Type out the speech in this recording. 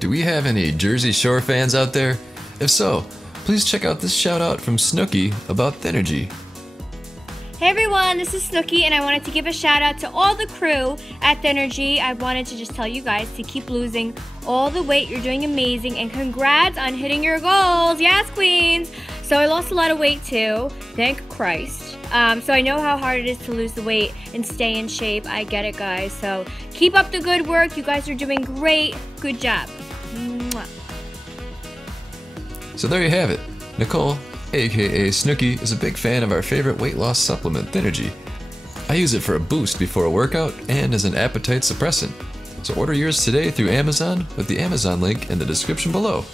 Do we have any Jersey Shore fans out there? If so, please check out this shout out from Snooki about Thernergy. Hey everyone, this is Snooki and I wanted to give a shout out to all the crew at Thernergy. I wanted to just tell you guys to keep losing all the weight. You're doing amazing and congrats on hitting your goals. Yes, queens! So I lost a lot of weight too, thank Christ. So I know how hard it is to lose the weight and stay in shape. I get it, guys. So keep up the good work. You guys are doing great. Good job. Mwah. So there you have it. Nicole, aka Snooki, is a big fan of our favorite weight loss supplement, Thernergy. I use it for a boost before a workout and as an appetite suppressant. So order yours today through Amazon with the Amazon link in the description below.